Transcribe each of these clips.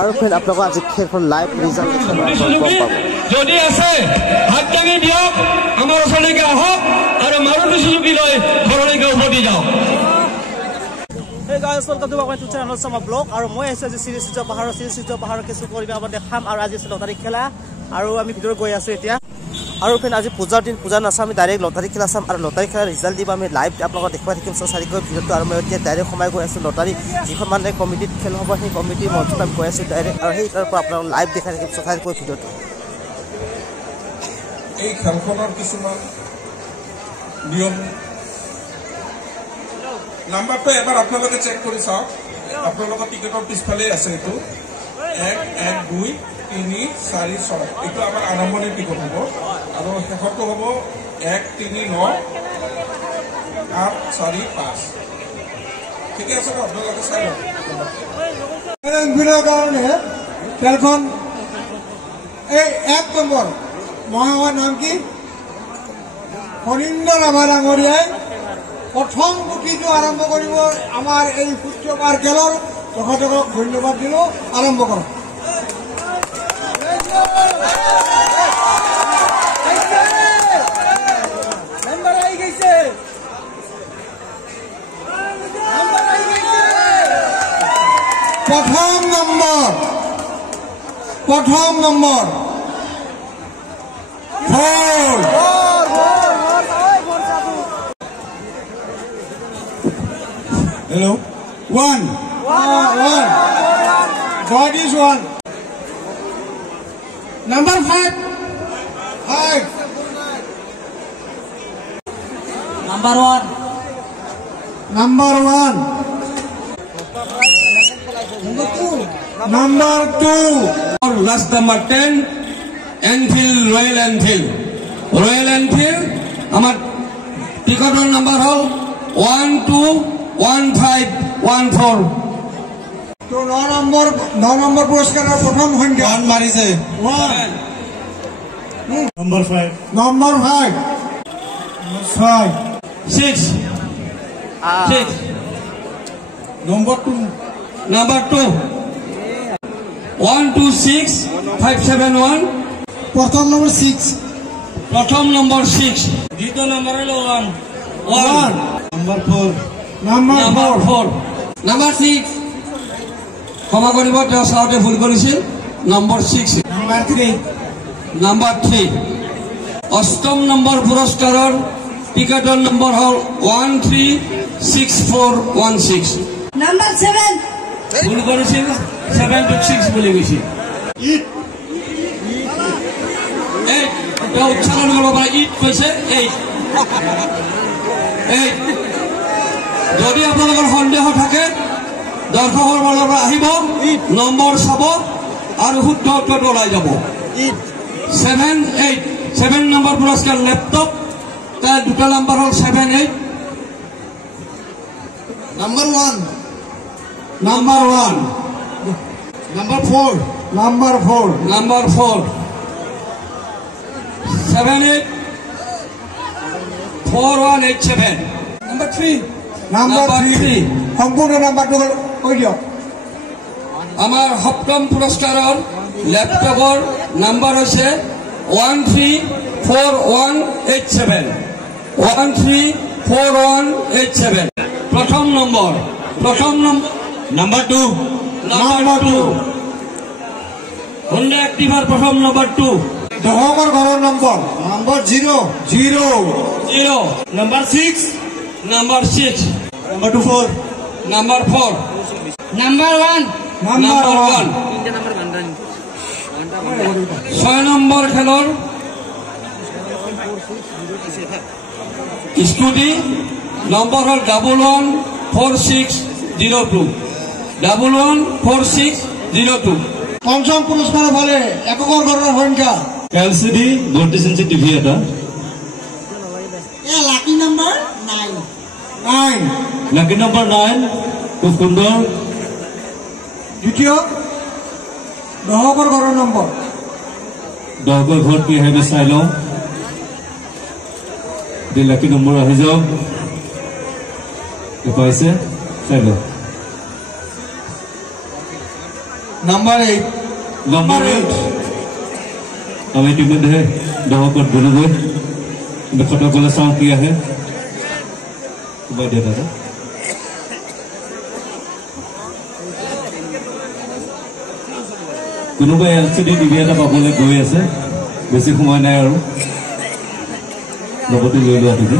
আৰু ফ্ৰেণ্ড আপোনালোকক আজি খেলখন লাইভ ৰিজাল্ট গম পাব যদি আছে হাত দাঙি দিয়ক আমাৰ ওচৰলৈকে আহক আৰু মাৰুতি সুজুকি লৈ ঘৰলৈকে উভতি যাওক Hey guys, welcome to my channel Sama Vlog আৰু মই আছো আজি শ্ৰী সূৰ্য পাহাৰৰ কিছু কৰিবা আমাৰ দেখাম আৰু আজি লটাৰী খেলা আৰু আমি ভিতৰত গৈ আছো এতিয়া আৰু ফেন আজি পূজাৰ দিন পূজা নাছা আমি ডাইৰেক্ট লটাৰী খেলা চাম আৰু লটাৰী খেলাৰ ৰিজাল্ট দিব আমি লাইভ আপোনালোকক দেখুৱাই থাকিম চাৰিকৈ ভিডিঅ'টো আৰু মই এতিয়া ডাইৰেক্ট সময় গৈ আছো লটাৰী যিখন মানে কমিটিত খেল হ'ব সেই কমিটিৰ মঞ্চত আমি গৈ আছো ডাইৰেক্ট আৰু সেই তাৰ পৰা আপোনালোকক লাইভ দেখাই থাকিম চাৰিকৈ ভিডিঅ'টো এই খেলখনৰ কিছুমান নিয়ম নাম্বাৰটো এবাৰ আপোনালোকে চেক কৰি চাওক আপোনালোকৰ টিকেটৰ পিছফালে আছে এইটো 1 1 2 3 4 6 এইটো আমাৰ আৰম্ভণিৰ টিকট হ'ব আৰু শেষৰটো হ'ব 1 3 9 8 4 5 ঠিকে আছে আপোনালোকে চাই লওক কাৰণে খেলখন এই 1 নম্বৰ মহামাৰ নাম কি হৰিন্দ্ৰ ৰাভা ডাঙৰীয়াই প্ৰথম গুটিটো আৰম্ভ কৰিব আমাৰ এই সূৰ্যপাৰ খেলৰ তেখেতক ধন্যবাদ দিলোঁ আৰম্ভ কৰক প্ৰথম number Hello. One. God is one. Number 5. Number 1 Number 2. Last number 10 Enfield Royal Enfield আমার টিকটৰ নাম্বাৰ হল 121514 তো 9 নম্বৰ পুৰস্কাৰৰ প্ৰথম সংখ্যা 1 মাৰিছে 1 নম্বৰ 5 নম্বৰ 5 6 নম্বৰ 2 126571 প্ৰথম নম্বৰ 6 দ্বিতীয় নম্বৰ হল 1 নম্বৰ 4 নম্বৰ 6 ক্ষমা কৰিব তেওঁ চাওঁতে ভুল কৰিছিল নম্বৰ 6 নম্বৰ 3 অষ্টম নম্বৰ পুৰস্কাৰৰ টিকেটৰ নম্বৰ হল 136416 Number 7. ভুল কৰিছিল 726 বুলি কৈছিল তেওঁ উচ্চাৰণ কৰিব পাৰে 8 কৈছে 8 যদি আপোনালোকৰ সন্দেহ থাকে দৰ্শকৰ ফালৰ পৰা আহিব নম্বৰ চাব আৰু শুদ্ধ উত্তৰটো ওলাই যাব 7 নম্বৰ পুৰস্কাৰ লেপটপ তাৰ দুটা নম্বৰ হল 7 8 Number 1 Number 4 7 8 4187 Number 3 সম্পূৰ্ণ নাম্বাৰটো কৈ দিয়ক আমাৰ সপ্তম পুৰস্কাৰৰ লেপটপৰ নাম্বাৰ হৈছে 134187 প্ৰথম নম্বৰ নম্বৰ 2 Honda Activa প্ৰথম নম্বৰ 2 দহমৰ ঘৰৰ number 0 number 6 number 6 number 4 number 4 Number 1. Number 1 6 number খেলৰ স্কুটি নম্বৰ হল 114602 114602 পঞ্চম পুৰস্কাৰৰ ফালে এককৰ ঘৰৰ সংখ্যা LCD 32 ইঞ্চি টিভি এটা Lucky number 9. 9 লাকি নম্বৰ 9 খুব সুন্দৰ দ্বিতীয় দহকৰ ঘৰৰ নম্বৰ দহকৰ ঘৰত কি আহিবি চাই লওঁ দি লাকি নম্বৰ আহি যাওক পাইছে চাই লওঁ নাম্বাৰ 8 নম্বৰ 8 আমি ইতিমধ্যে দহকত গ'লোগৈ দেখতসকলে চাওঁ কি আহে কিবা দিয়া দাদা কোনোবাই LCD টিভি এটা পাবলৈ গৈ আছে বেছি সময় নাই আৰু লগতে লৈ লোৱা টিভি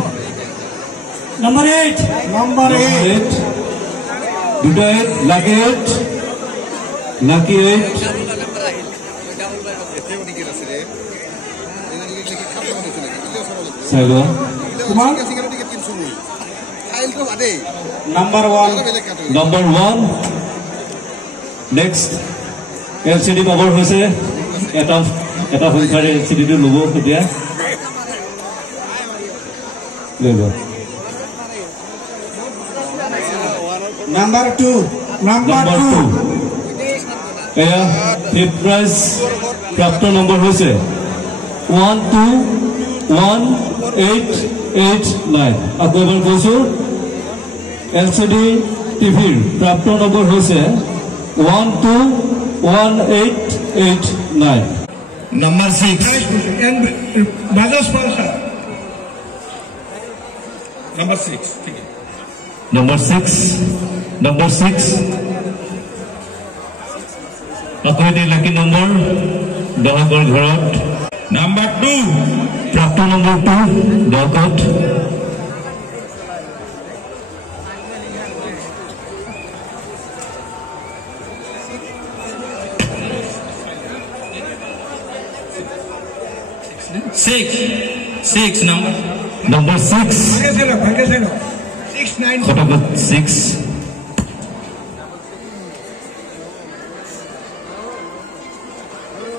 নম্বৰ 8 দুটা 8 লাকি 8 চাই লোৱা নম্বৰ 1 নেক্সট LCD পাবৰ হৈছে এটা সংখ্যাৰে LCDটো ল'ব এতিয়া লৈ লোৱা নম্বৰ 2 এয়া ফিফ্থ প্ৰাইজ প্ৰাপ্ত নম্বৰ হৈছে 121889 আকৌ এবাৰ কৈছো LCD টিভিৰ প্ৰাপ্ত নম্বৰ হৈছে 121889 নাম্বাৰ 6 বাজাজ পালচাৰ নাম্বাৰ 6 ঠিক আছে নম্বৰ 6 আকৌ এটি লাকি নম্বৰ দহকৰ ঘৰত নাম্বাৰ 2 প্ৰাপ্ত নম্বৰটো দহকত Six number. Number 6 Khotokot 6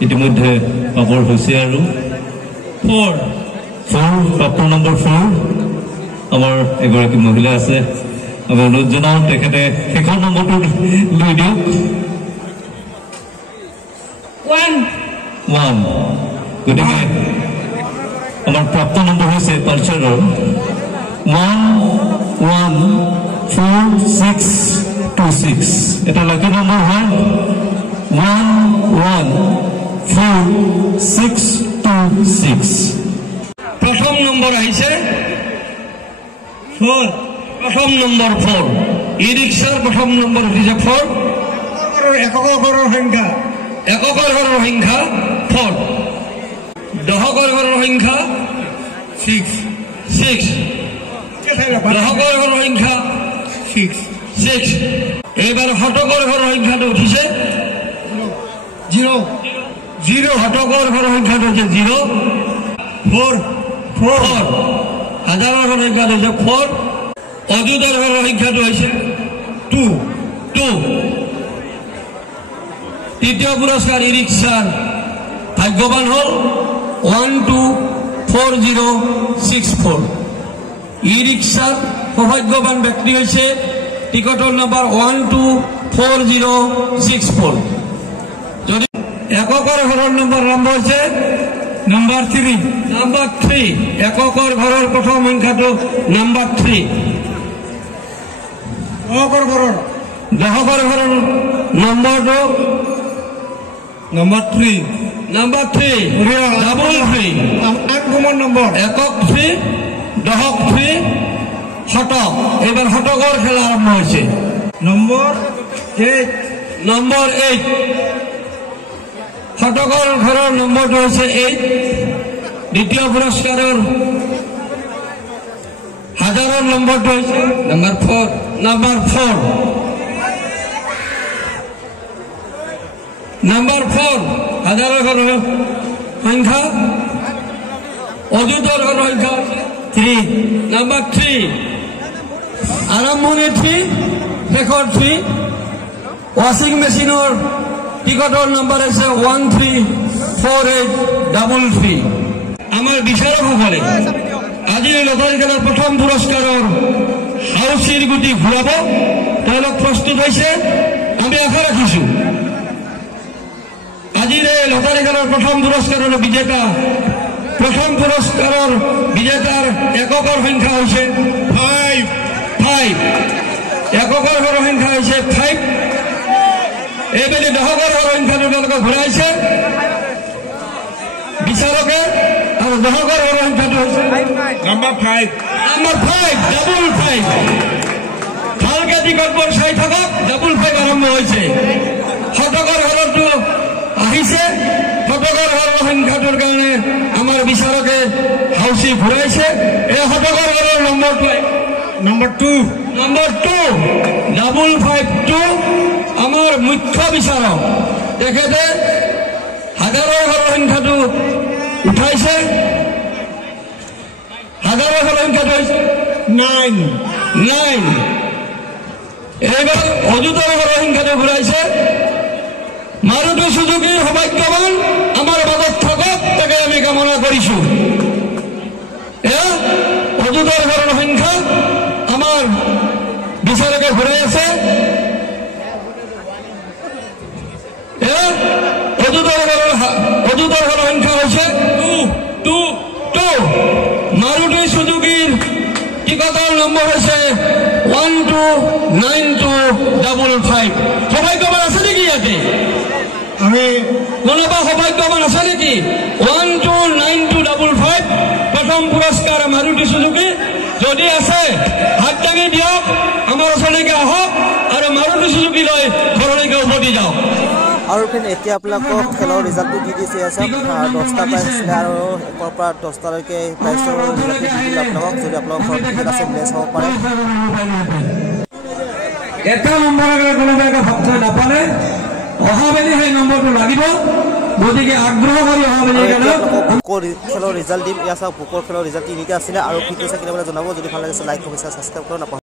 ইতিমধ্যে পাবৰ হৈছে আৰু 4 প্ৰাপ্ত নম্বৰ 4 আমাৰ এগৰাকী মহিলা আছে আমি অনুৰোধ জনাওঁ তেখেতে শেষৰ নম্বৰটো লৈ দিয়ক 1 গতিকে আমাৰ প্ৰাপ্ত নম্বৰ হৈছে পালচাৰৰ 114626 এটা লাকি নম্বৰ হয় 114626 প্ৰথম নম্বৰ আহিছে 4 প্ৰথম নম্বৰ 4 ই ৰিক্সাৰ প্ৰথম নম্বৰ হৈছে 4 একক ঘৰৰ সংখ্যা 4 দহকৰ ঘৰৰ সংখ্যা 6 দহকৰ ঘৰৰ সংখ্যা 6 এইবাৰ শতকৰ ঘৰৰ সংখ্যাটো উঠিছে 0 শতকৰ ঘৰৰ সংখ্যাটো হৈছে 0 4 হাজাৰৰ ঘৰৰ সংখ্যাটো হৈছে 4 অযুতৰ ঘৰৰ সংখ্যাটো হৈছে 2 তৃতীয় পুৰস্কাৰ ই ৰিক্সাৰ ভাগ্যৱান হ'ল 124064 ই ৰিক্সাৰ সৌভাগ্যৱান ব্যক্তি হৈছে টিকটৰ নম্বৰ 124064 যদি এককৰ ঘৰৰ নম্বৰ আৰম্ভ হৈছে নম্বৰ 3 এককৰ ঘৰৰ প্ৰথম সংখ্যাটো নম্বৰ 3 দহকৰ ঘৰৰ নম্বৰটো নম্বৰ 3 ডাবল 3 আগমন নম্বৰ একক 3 দহক 3 শতক এইবাৰ শতকৰ খেলা আৰম্ভ হৈছে নম্বৰ 8 শতকৰ ঘৰৰ নম্বৰটো হৈছে 8 দ্বিতীয় পুৰস্কাৰৰ হাজাৰৰ নম্বৰটো হৈছে নম্বৰ 4 হাজাৰৰ ঘৰৰ সংখ্যা অযুতৰ ঘৰৰ সংখ্যা 3 নম্বৰ 3 আৰম্ভণি 3 শেষৰ 3 ৱাশ্বিং মেচিনৰ টিকটৰ নম্বৰ হৈছে 134833 আমাৰ বিচাৰকসকলে আজিৰ লটাৰী খেলাৰ প্ৰথম পুৰস্কাৰৰ হাউচিৰ গুটি ঘূৰাব তেওঁলোক প্ৰস্তুত হৈছে আমি আশা ৰাখিছোঁ আজিৰ এই লটাৰী খেলাৰ প্ৰথম পুৰস্কাৰৰ বিজেতাৰ এককৰ সংখ্যা হৈছে 5 এককৰ ঘৰৰ সংখ্যা হৈছে 5 এইবেলি দহকৰ সংখ্যাটো তেওঁলোকে ঘূৰাইছে বিচাৰকে আৰু দহকৰ সংখ্যাটো হৈছে নাম্বাৰ 5 ডাবল 5 ভালকে টিকটবোৰ চাই থাকক ডাবল 5 আৰম্ভ হৈছে শতকৰ ঘৰটো আহিছে শতকৰ ঘৰৰ সংখ্যাটোৰ কাৰণে আমাৰ বিচাৰকে হাউচি ঘূৰাইছে এই শতকৰ ঘৰৰ নম্বৰটো নম্বৰ 2 ডাবল 5 আমাৰ মুখ্য বিচাৰক তেখেতে হাজাৰৰ ঘৰৰ সংখ্যাটো উঠাইছে হাজাৰৰ ঘৰৰ সংখ্যাটো হৈছে 9 এইবাৰ অযুতৰ ঘৰৰ সংখ্যাটো ঘূৰাইছে মাৰুতি সুজুকিৰ সৌভাগ্যৱান আমাৰ মাজত থাকক তাকে আমি কামনা কৰিছো এয়া অযুতৰ ঘৰৰ সংখ্যা আমাৰ বিচাৰকে ঘূৰাই আছে এয়া অযুতৰ ঘৰৰ সংখ্যা হৈছে 2 মাৰুতি সুজুকিৰ টিকটৰ নম্বৰ হৈছে 129255 সৌভাগ্যৱান আছে নেকি ইয়াতে আমি কোনোবা সৌভাগ্যৱান আছে নেকি 129255 প্ৰথম পুৰস্কাৰ মাৰুতি সুজুকি যদি আছে হাত দাঙি দিয়ক আমাৰ ওচৰলৈকে আহক আৰু মাৰুতি সুজুকি লৈ ঘৰলৈকে উভতি যাওক আৰু ফ্ৰেণ্ড এতিয়া আপোনালোকক খেলৰ ৰিজাল্টটো দি দিছে চাওক 10টা প্ৰাইজ আছিলে আৰু 1ৰ পৰা 10টালৈকে প্ৰাইজৰ ৰিজাল্টটো দি দিলে আপোনালোকক যদি আপোনালোকৰ ঘৰত টিকেট আছে মেচ হ'ব পাৰে এটা নম্বৰৰে কোনোবা এটা ভক্তই নাপালে অহাবেলি সেই নম্বৰটো লাগিব গতিকে আগ্ৰহ কৰি অহাবেলি খেলৰ ৰিজাল্ট দিম ইয়াৰ চাওক বুকৰ খেলৰ ৰিজাল্ট 3টা আছিলে আৰু ভিডিঅ' চাই কিনে জনাব যদি ভাল লাগিছে লাইক কমেণ্ট ছাবস্ক্ৰাইব কৰক